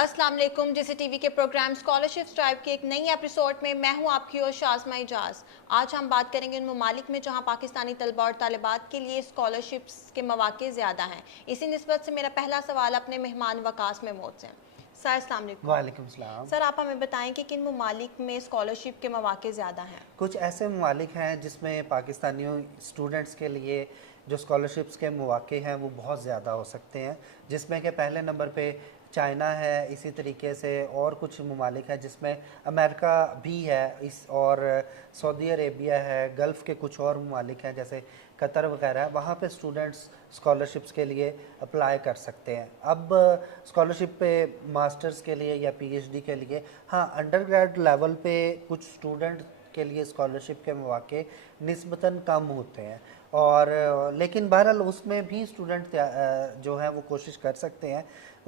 अस्सलाम वालेकुम। जिसे टीवी के प्रोग्राम स्कॉलरशिप ड्राइव के एक नई एपिसोड में मैं हूं आपकी और शाज़मा इजाज़। आज हम बात करेंगे उन ममालिक में जहां पाकिस्तानी तलबा और तालिबात के लिए स्कॉलरशिप्स के मौके ज़्यादा हैं। इसी निस्बत से मेरा पहला सवाल अपने मेहमान वकास महमूद से। सर अस्सलाम वालेकुम। वालेकुम सलाम। सर आप हमें बताएं कि किन ममालिक में स्कॉलरशिप के मौके ज़्यादा हैं। कुछ ऐसे ममालिक हैं जिसमें पाकिस्तानियों स्टूडेंट्स के लिए जो स्कॉलरशिप्स के मौके हैं वो बहुत ज़्यादा हो सकते हैं, जिसमें कि पहले नंबर पे चाइना है। इसी तरीके से और कुछ ममालिक हैं जिसमें अमेरिका भी है इस और सऊदी अरेबिया है, गल्फ़ के कुछ और ममालिक हैं जैसे कतर वगैरह। वहाँ पे स्टूडेंट्स स्कॉलरशिप्स के लिए अप्लाई कर सकते हैं। अब स्कॉलरशिप पे मास्टर्स के लिए या पीएचडी के लिए, हाँ, अंडर ग्रेड लेवल पे कुछ स्टूडेंट के लिए स्कॉलरशिप के मौके निस्बतन कम होते हैं और लेकिन बहरहाल उसमें भी स्टूडेंट जो है वो कोशिश कर सकते हैं।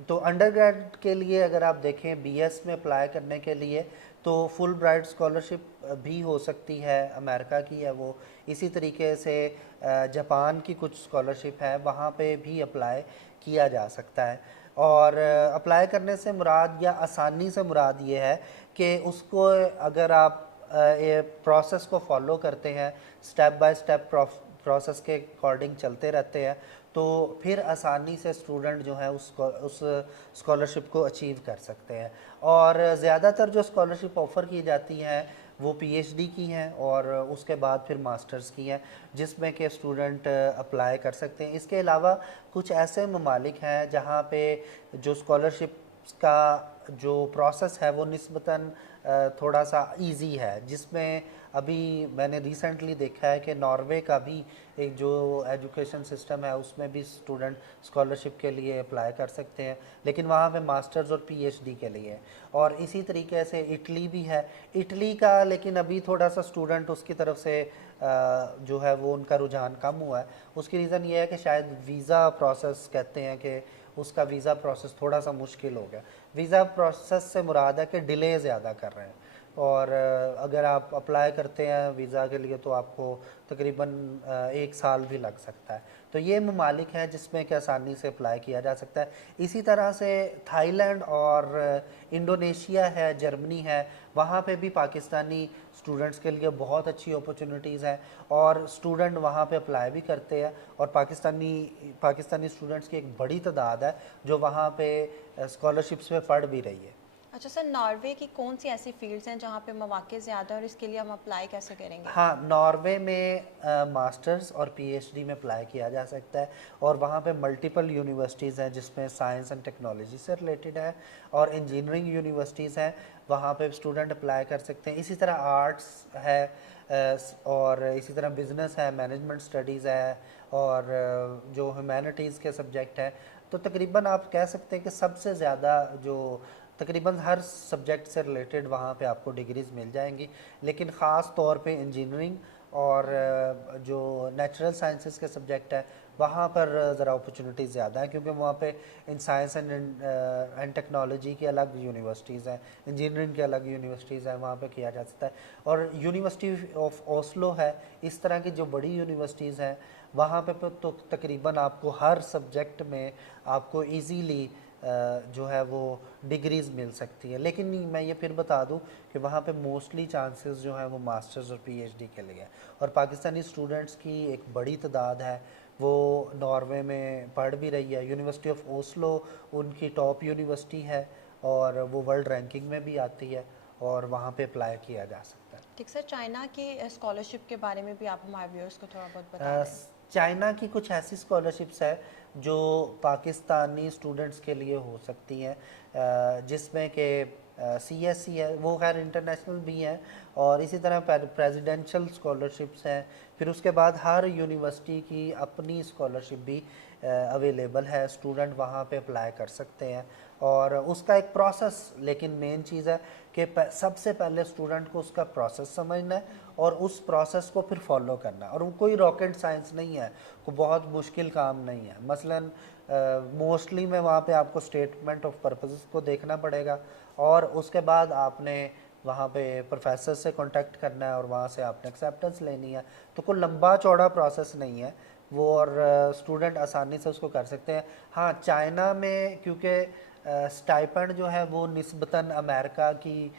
तो अंडर ग्रेड के लिए अगर आप देखें बीएस में अप्लाई करने के लिए तो फुल ब्राइट स्कॉलरशिप भी हो सकती है, अमेरिका की है वो। इसी तरीके से जापान की कुछ स्कॉलरशिप है, वहाँ पे भी अप्लाई किया जा सकता है। और अप्लाई करने से मुराद या आसानी से मुराद ये है कि उसको अगर आप ये प्रोसेस को फॉलो करते हैं, स्टेप बाय स्टेप प्रोसेस के अकॉर्डिंग चलते रहते हैं, तो फिर आसानी से स्टूडेंट जो है उस स्कॉलरशिप को अचीव कर सकते हैं। और ज़्यादातर जो स्कॉलरशिप ऑफ़र की जाती हैं वो पीएचडी की हैं और उसके बाद फिर मास्टर्स की हैं, जिसमें कि स्टूडेंट अप्लाई कर सकते हैं। इसके अलावा कुछ ऐसे ममालिक हैं जहाँ पे जो स्कॉलरशिप का जो प्रोसेस है वो निस्बतन थोड़ा सा इजी है, जिसमें अभी मैंने रिसेंटली देखा है कि नॉर्वे का भी एक जो एजुकेशन सिस्टम है उसमें भी स्टूडेंट स्कॉलरशिप के लिए अप्लाई कर सकते हैं, लेकिन वहाँ पे मास्टर्स और पीएचडी के लिए। और इसी तरीके से इटली भी है। इटली का लेकिन अभी थोड़ा सा स्टूडेंट उसकी तरफ से जो है वो उनका रुझान कम हुआ है। उसकी रीज़न ये है कि शायद वीज़ा प्रोसेस, कहते हैं कि उसका वीज़ा प्रोसेस थोड़ा सा मुश्किल हो गया। वीज़ा प्रोसेस से मुराद है कि डिले ज़्यादा कर रहे हैं और अगर आप अप्लाई करते हैं वीज़ा के लिए तो आपको तकरीबन 1 साल भी लग सकता है। तो ये ममालिक है जिसमें कि आसानी से अप्लाई किया जा सकता है। इसी तरह से थाईलैंड और इंडोनेशिया है, जर्मनी है, वहाँ पे भी पाकिस्तानी स्टूडेंट्स के लिए बहुत अच्छी अपॉर्चुनिटीज़ हैं और स्टूडेंट वहाँ पे अप्लाई भी करते हैं और पाकिस्तानी स्टूडेंट्स की एक बड़ी तादाद है जो वहाँ पे स्कॉलरशिप्स में पढ़ भी रही है। अच्छा सर, नॉर्वे की कौन सी ऐसी फील्ड्स हैं जहां पे मौके ज़्यादा है और इसके लिए हम अप्लाई कैसे करेंगे। हाँ, नॉर्वे में मास्टर्स और पीएचडी में अप्लाई किया जा सकता है और वहाँ पे मल्टीपल यूनिवर्सिटीज़ हैं जिसमें साइंस एंड टेक्नोलॉजी से रिलेटेड है और इंजीनियरिंग यूनिवर्सिटीज़ हैं, वहाँ पे स्टूडेंट अप्लाई कर सकते हैं। इसी तरह आर्ट्स है और इसी तरह बिजनेस है, मैनेजमेंट स्टडीज़ है और जो ह्यूमैनिटीज़ के सब्जेक्ट हैं। तो तकरीबन आप कह सकते हैं कि सबसे ज़्यादा जो तकरीबन हर सब्जेक्ट से रिलेटेड वहाँ पे आपको डिग्रीज़ मिल जाएंगी, लेकिन ख़ास तौर पे इंजीनियरिंग और जो नेचुरल साइंसेस के सब्जेक्ट है वहाँ पर ज़रा अपॉर्चुनिटीज़ ज़्यादा है, क्योंकि वहाँ पे इन साइंस एंड टेक्नोलॉजी की अलग यूनिवर्सिटीज़ हैं, इंजीनियरिंग की अलग यूनिवर्सिटीज़ हैं, वहाँ पे किया जा सकता है। और यूनिवर्सिटी ऑफ ओस्लो है, इस तरह की जो बड़ी यूनिवर्सिटीज़ हैं वहाँ पे तो तकरीबन आपको हर सब्जेक्ट में आपको ईज़ीली जो है वो डिग्रीज़ मिल सकती है। लेकिन मैं ये फिर बता दूं कि वहाँ पे मोस्टली चांसेस जो हैं वो मास्टर्स और पीएचडी के लिए है और पाकिस्तानी स्टूडेंट्स की एक बड़ी तादाद है वो नॉर्वे में पढ़ भी रही है। यूनिवर्सिटी ऑफ ओस्लो उनकी टॉप यूनिवर्सिटी है और वो वर्ल्ड रैंकिंग में भी आती है और वहाँ पे अप्लाई किया जा सकता है। ठीक सर, चाइना की स्कॉलरशिप के बारे में भी आप हमारे व्यूअर्स को थोड़ा बहुत बता अ, दें। चाइना की कुछ ऐसी स्कॉलरशिप्स है जो पाकिस्तानी स्टूडेंट्स के लिए हो सकती हैं, जिसमें कि सीएससी है, वो खैर इंटरनेशनल भी हैं और इसी तरह प्रेसिडेंशियल स्कॉलरशिप्स हैं। फिर उसके बाद हर यूनिवर्सिटी की अपनी स्कॉलरशिप भी अवेलेबल है, स्टूडेंट वहाँ पे अप्लाई कर सकते हैं और उसका एक प्रोसेस, लेकिन मेन चीज़ है कि सबसे पहले स्टूडेंट को उसका प्रोसेस समझना है और उस प्रोसेस को फिर फॉलो करना है। और वो कोई रॉकेट साइंस नहीं है, कोई बहुत मुश्किल काम नहीं है। मसलन मोस्टली में वहाँ पे आपको स्टेटमेंट ऑफ पर्पसेस को देखना पड़ेगा और उसके बाद आपने वहाँ पे प्रोफेसर से कांटेक्ट करना है और वहाँ से आपने एक्सेप्टेंस लेनी है। तो कोई लंबा चौड़ा प्रोसेस नहीं है वो और स्टूडेंट आसानी से उसको कर सकते हैं। हाँ, चाइना में क्योंकि स्टाइपेंड जो है वो निस्बतन अमेरिका की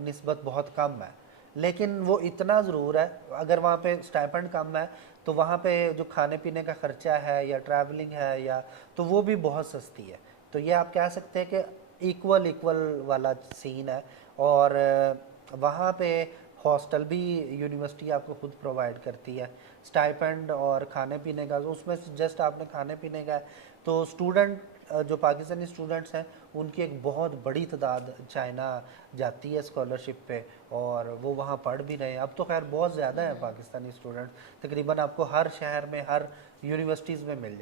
निस्बत बहुत कम है, लेकिन वो इतना ज़रूर है। अगर वहाँ पे स्टाइपेंड कम है तो वहाँ पे जो खाने पीने का खर्चा है या ट्रैवलिंग है या तो वो भी बहुत सस्ती है। तो ये आप कह सकते हैं कि इक्वल इक्वल वाला सीन है। और वहाँ पे हॉस्टल भी यूनिवर्सिटी आपको खुद प्रोवाइड करती है। स्टाइपेंड और खाने पीने का, उसमें से जस्ट आपने खाने पीने का है, तो स्टूडेंट जो पाकिस्तानी स्टूडेंट्स हैं उनकी एक बहुत बड़ी तादाद चाइना जाती है स्कॉलरशिप पे, और वो वहाँ पढ़ भी रहे हैं। अब तो खैर बहुत ज़्यादा है पाकिस्तानी स्टूडेंट, तकरीबन आपको हर शहर में हर यूनिवर्सिटीज़ में मिल जाए।